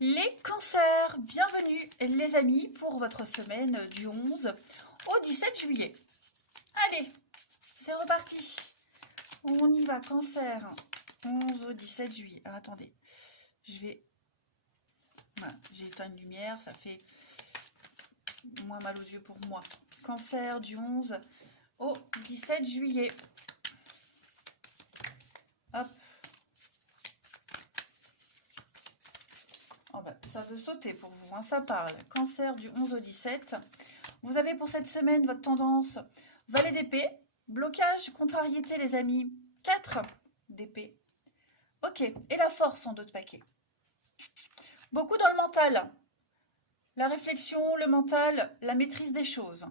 Les cancers, bienvenue les amis pour votre semaine du 11 au 17 juillet. Allez, c'est reparti. On y va, cancer, 11 au 17 juillet. Alors, attendez, je vais... Voilà, j'ai éteint une lumière, ça fait moins mal aux yeux pour moi. Cancer du 11 au 17 juillet. Hop. Oh bah, ça veut sauter pour vous, hein, ça parle. Cancer du 11 au 17. Vous avez pour cette semaine votre tendance valet d'épée, blocage, contrariété les amis, 4 d'épée. Ok, et la force en dos de paquet. Beaucoup dans le mental. La réflexion, le mental, la maîtrise des choses.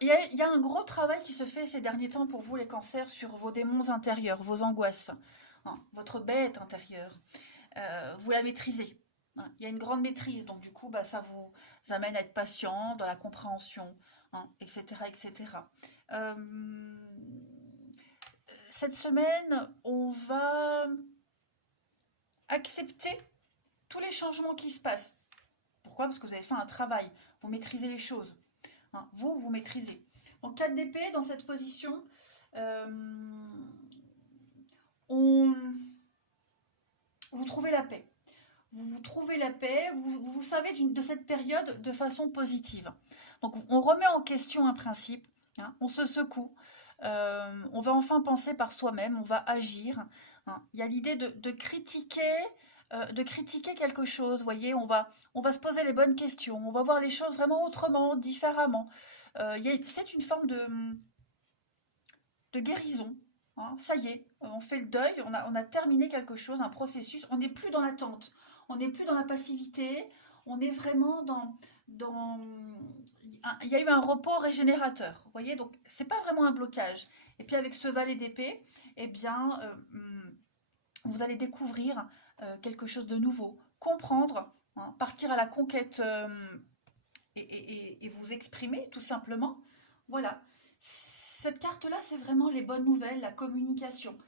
Il y a un gros travail qui se fait ces derniers temps pour vous les cancers sur vos démons intérieurs, vos angoisses, hein, votre bête intérieure. Vous la maîtrisez. Hein. Il y a une grande maîtrise, donc du coup, bah, ça vous amène à être patient, dans la compréhension, hein, etc., etc. Cette semaine, on va accepter tous les changements qui se passent. Pourquoi? Parce que vous avez fait un travail, vous maîtrisez les choses. Hein, vous maîtrisez. Donc 4 d'épée dans cette position, vous trouvez la paix. Vous trouvez la paix, vous savez de cette période de façon positive. Donc on remet en question un principe, hein, on se secoue, on va enfin penser par soi-même, on va agir. Hein. Il y a l'idée de critiquer quelque chose, vous voyez, on va se poser les bonnes questions, on va voir les choses vraiment autrement, différemment. C'est une forme de guérison. Hein. Ça y est, on fait le deuil, on a terminé quelque chose, un processus, on n'est plus dans l'attente, on n'est plus dans la passivité, on est vraiment dans... Il y a eu un repos régénérateur, vous voyez, donc c'est pas vraiment un blocage. Et puis avec ce valet d'épée, eh bien, vous allez découvrir quelque chose de nouveau, comprendre, hein, partir à la conquête et vous exprimer tout simplement. Voilà. Cette carte-là, c'est vraiment les bonnes nouvelles, la communication,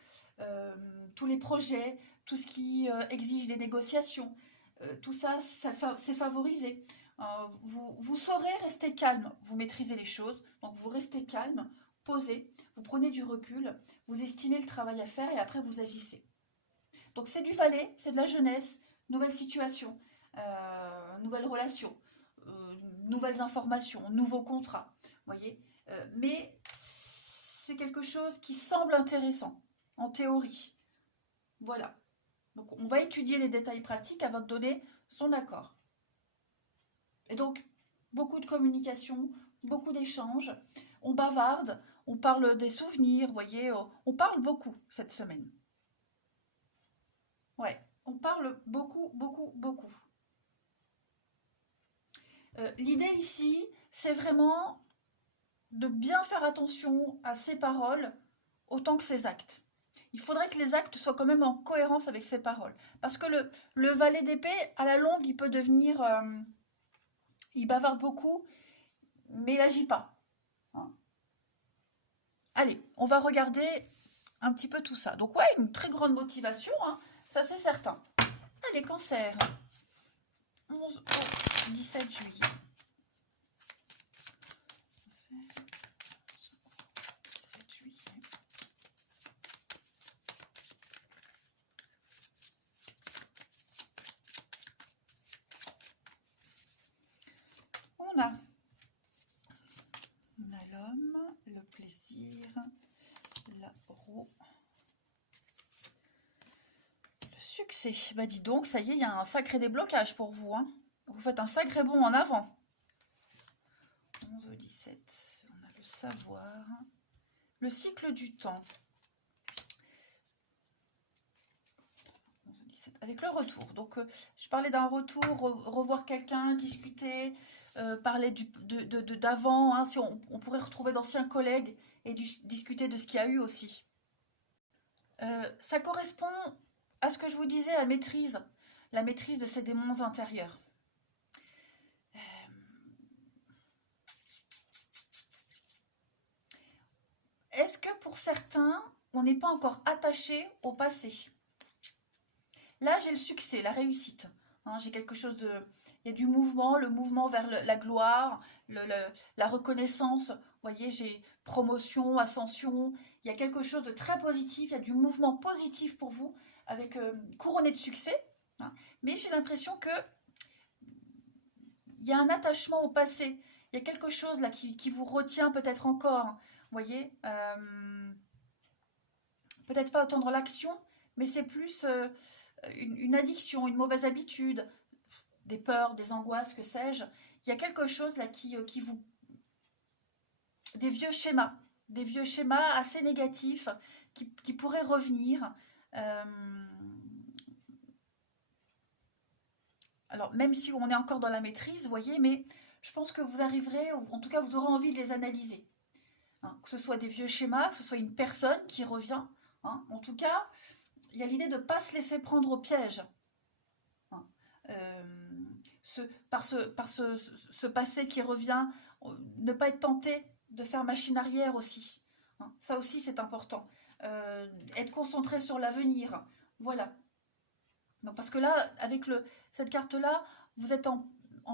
tous les projets, tout ce qui exige des négociations, tout ça, c'est favorisé. Vous saurez rester calme, vous maîtrisez les choses, donc vous restez calme, posez, vous prenez du recul, vous estimez le travail à faire et après vous agissez. Donc c'est du valet, c'est de la jeunesse, nouvelle situation, nouvelle relation, nouvelles informations, nouveaux contrats, voyez. Mais c'est quelque chose qui semble intéressant, en théorie. Voilà. Donc on va étudier les détails pratiques avant de donner son accord. Et donc, beaucoup de communication, beaucoup d'échanges, on bavarde, on parle des souvenirs, voyez, on parle beaucoup cette semaine. Ouais, on parle beaucoup, beaucoup, beaucoup. L'idée ici, c'est vraiment de bien faire attention à ses paroles autant que ses actes. Il faudrait que les actes soient quand même en cohérence avec ses paroles. Parce que le valet d'épée, à la longue, il peut devenir... il bavarde beaucoup, mais il n'agit pas. Hein. Allez, on va regarder un petit peu tout ça. Donc ouais, une très grande motivation, hein, ça c'est certain. Allez, cancer. 11 au 17 juillet. On a l'homme, le plaisir, la roue, le succès. Bah dis donc, ça y est, il y a un sacré déblocage pour vous. Hein. Vous faites un sacré bond en avant. 11 au 17, on a le savoir, le cycle du temps. 11 au 17, avec le retour. Donc, je parlais d'un retour, revoir quelqu'un, discuter, parler d'avant. Hein, si on pourrait retrouver d'anciens collègues et discuter de ce qu'il y a eu aussi. Ça correspond à ce que je vous disais, la maîtrise de ces démons intérieurs. Est-ce que pour certains, on n'est pas encore attaché au passé. Là, j'ai le succès, la réussite. Hein, j'ai quelque chose de... Il y a du mouvement, le mouvement vers la gloire, la reconnaissance. Vous voyez, j'ai promotion, ascension. Il y a quelque chose de très positif. Il y a du mouvement positif pour vous, avec couronné de succès. Hein. Mais j'ai l'impression que il y a un attachement au passé. Il y a quelque chose là qui vous retient peut-être encore. Vous voyez, peut-être pas autant dans l'action, mais c'est plus une addiction, une mauvaise habitude, des peurs, des angoisses, que sais-je. Il y a quelque chose là qui vous... des vieux schémas assez négatifs qui pourraient revenir. Euh, alors, même si on est encore dans la maîtrise, vous voyez, mais je pense que vous arriverez, ou en tout cas, vous aurez envie de les analyser. Hein, que ce soit des vieux schémas, que ce soit une personne qui revient. Hein, en tout cas, il y a l'idée de ne pas se laisser prendre au piège. Hein, ce passé qui revient, ne pas être tenté de faire machine arrière aussi. Hein, ça aussi, c'est important. Être concentré sur l'avenir. Voilà. Donc, parce que là, avec cette carte-là, vous êtes en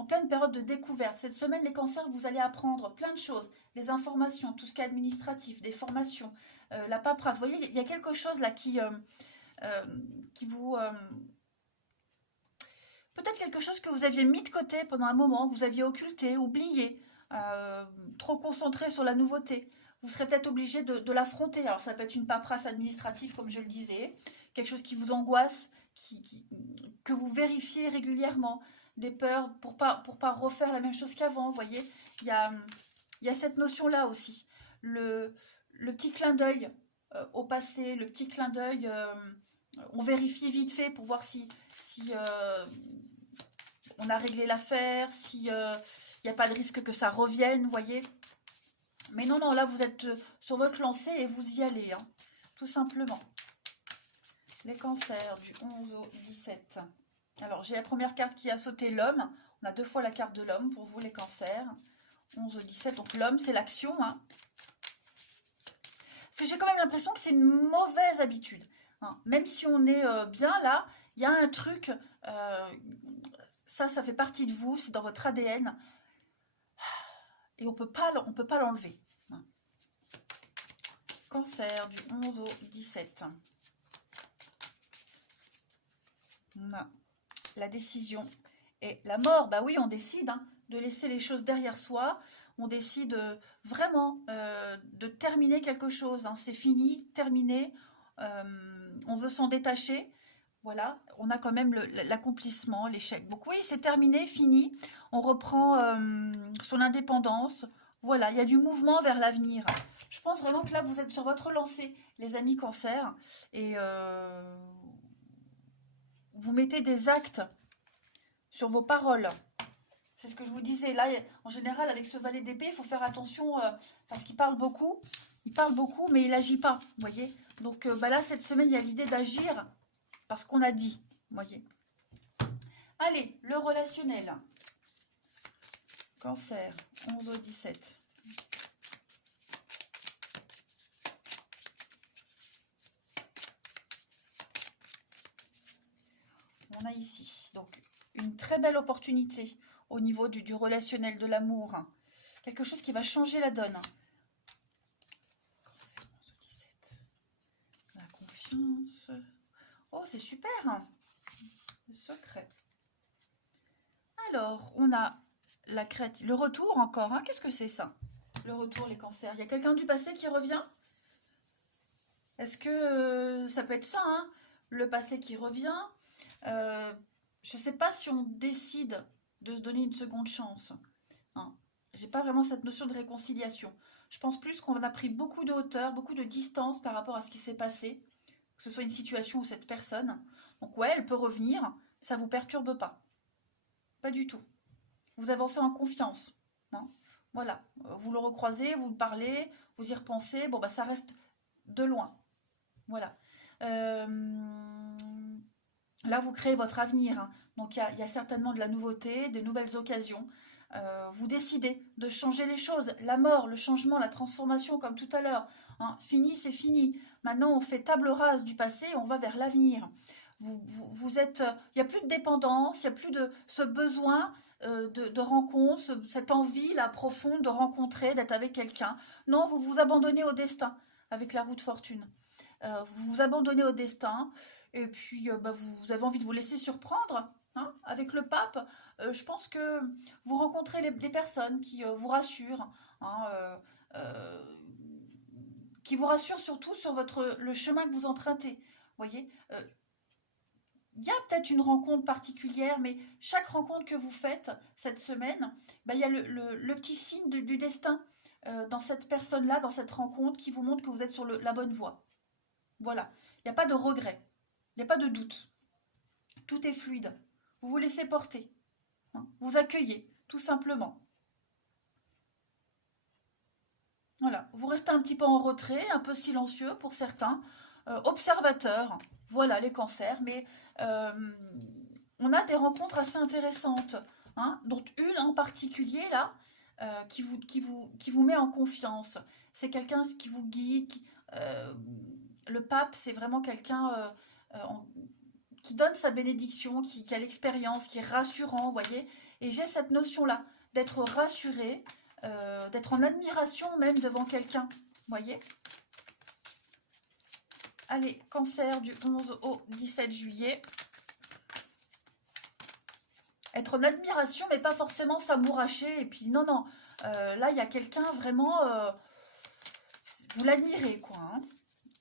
pleine période de découverte. Cette semaine, les cancers, vous allez apprendre plein de choses. Les informations, tout ce qui est administratif, des formations, la paperasse. Vous voyez, il y a quelque chose là qui vous... peut-être quelque chose que vous aviez mis de côté pendant un moment, que vous aviez occulté, oublié, trop concentré sur la nouveauté. Vous serez peut-être obligé de l'affronter. Alors, ça peut être une paperasse administrative, comme je le disais, quelque chose qui vous angoisse, que vous vérifiez régulièrement, des peurs pour pas refaire la même chose qu'avant. Vous voyez, il y a cette notion-là aussi. Le petit clin d'œil au passé, le petit clin d'œil, on vérifie vite fait pour voir si on a réglé l'affaire, s'il n'y a pas de risque que ça revienne, vous voyez. Mais non, non, là, vous êtes sur votre lancée et vous y allez, hein, tout simplement. Les cancers du 11 au 17. Alors, j'ai la première carte qui a sauté, l'homme. On a 2 fois la carte de l'homme pour vous, les cancers. 11 au 17, donc l'homme, c'est l'action. Hein. Parce que j'ai quand même l'impression que c'est une mauvaise habitude. Hein. Même si on est bien là, il y a un truc, ça fait partie de vous, c'est dans votre ADN. Et on peut pas l'enlever. Hein. Cancer du 11 au 17. On a la décision et la mort. Bah oui, on décide de laisser les choses derrière soi. On décide vraiment de terminer quelque chose. Hein. C'est fini, terminé. On veut s'en détacher. Voilà, on a quand même l'accomplissement, l'échec. Donc oui, c'est terminé, fini. On reprend son indépendance. Voilà, il y a du mouvement vers l'avenir. Je pense vraiment que là, vous êtes sur votre lancée, les amis cancer. Et vous mettez des actes sur vos paroles. C'est ce que je vous disais. Là, en général, avec ce valet d'épée, il faut faire attention parce qu'il parle beaucoup. Il parle beaucoup, mais il n'agit pas, vous voyez. Donc là, cette semaine, il y a l'idée d'agir parce qu'on a dit, vous voyez. Allez, le relationnel. Cancer, 11 au 17. On a ici, donc, une très belle opportunité au niveau du relationnel, de l'amour. Quelque chose qui va changer la donne. Cancer, 11 au 17. La confiance. Oh, c'est super. Le secret. Alors, on a la créativité. Le retour encore. Hein. Qu'est-ce que c'est ça? Le retour, les cancers. Il y a quelqu'un du passé qui revient? Est-ce que ça peut être ça, hein? Le passé qui revient? Je ne sais pas si on décide de se donner une seconde chance. Hein. J'ai pas vraiment cette notion de réconciliation. Je pense plus qu'on a pris beaucoup de hauteur, beaucoup de distance par rapport à ce qui s'est passé, que ce soit une situation ou cette personne. Donc ouais, elle peut revenir, ça vous perturbe pas. Pas du tout. Vous avancez en confiance. Hein. Voilà, vous le recroisez, vous le parlez, vous y repensez, bon bah ça reste de loin. Voilà. Là, vous créez votre avenir. Hein. Donc, il y a certainement de la nouveauté, de nouvelles occasions. Vous décidez de changer les choses. La mort, le changement, la transformation, comme tout à l'heure. Hein, fini, c'est fini. Maintenant, on fait table rase du passé et on va vers l'avenir. Vous êtes, il n'y a plus de dépendance, il n'y a plus de ce besoin de rencontre, cette envie là profonde de rencontrer, d'être avec quelqu'un. Non, vous vous abandonnez au destin avec la roue de fortune. Vous vous abandonnez au destin et puis bah, vous avez envie de vous laisser surprendre. Hein, avec le pape, je pense que vous rencontrez les personnes qui vous rassurent, hein, qui vous rassurent surtout sur le chemin que vous empruntez. Vous voyez, il y a peut-être une rencontre particulière, mais chaque rencontre que vous faites cette semaine, bah, il y a le petit signe du destin dans cette personne-là, dans cette rencontre, qui vous montre que vous êtes sur la bonne voie. Voilà, il n'y a pas de regret, il n'y a pas de doute. Tout est fluide. Vous vous laissez porter. Hein, vous accueillez, tout simplement. Voilà, vous restez un petit peu en retrait, un peu silencieux pour certains, observateurs, voilà les cancers, mais euh, on a des rencontres assez intéressantes, hein, dont une en particulier là, qui vous met en confiance. C'est quelqu'un qui vous guide, le pape, c'est vraiment quelqu'un qui donne sa bénédiction, qui a l'expérience, qui est rassurant, vous voyez. Et j'ai cette notion-là, d'être rassuré, d'être en admiration même devant quelqu'un, vous voyez. Allez, cancer du 11 au 17 juillet. Être en admiration, mais pas forcément s'amouracher. Et puis, non, non. Là, il y a quelqu'un vraiment... vous l'admirez, quoi. Hein.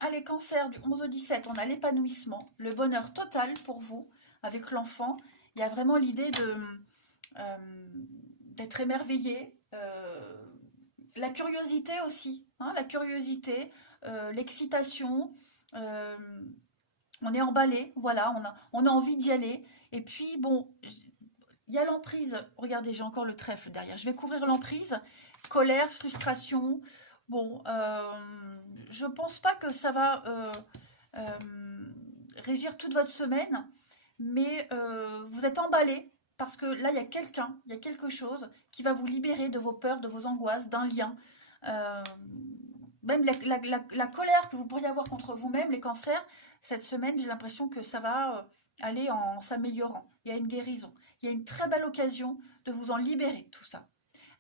Allez, cancer du 11 au 17, on a l'épanouissement, le bonheur total pour vous, avec l'enfant. Il y a vraiment l'idée d'être émerveillé. La curiosité aussi, hein, la curiosité, l'excitation. On est emballé, voilà, on a envie d'y aller. Et puis, bon, il y a l'emprise. Regardez, j'ai encore le trèfle derrière. Je vais couvrir l'emprise. Colère, frustration. Bon, je pense pas que ça va régir toute votre semaine, mais vous êtes emballé parce que là, il y a quelqu'un, il y a quelque chose qui va vous libérer de vos peurs, de vos angoisses, d'un lien. Même la colère que vous pourriez avoir contre vous-même, les cancers, cette semaine, j'ai l'impression que ça va aller en s'améliorant. Il y a une guérison. Il y a une très belle occasion de vous en libérer de tout ça.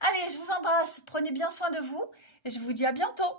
Allez, je vous embrasse. Prenez bien soin de vous et je vous dis à bientôt.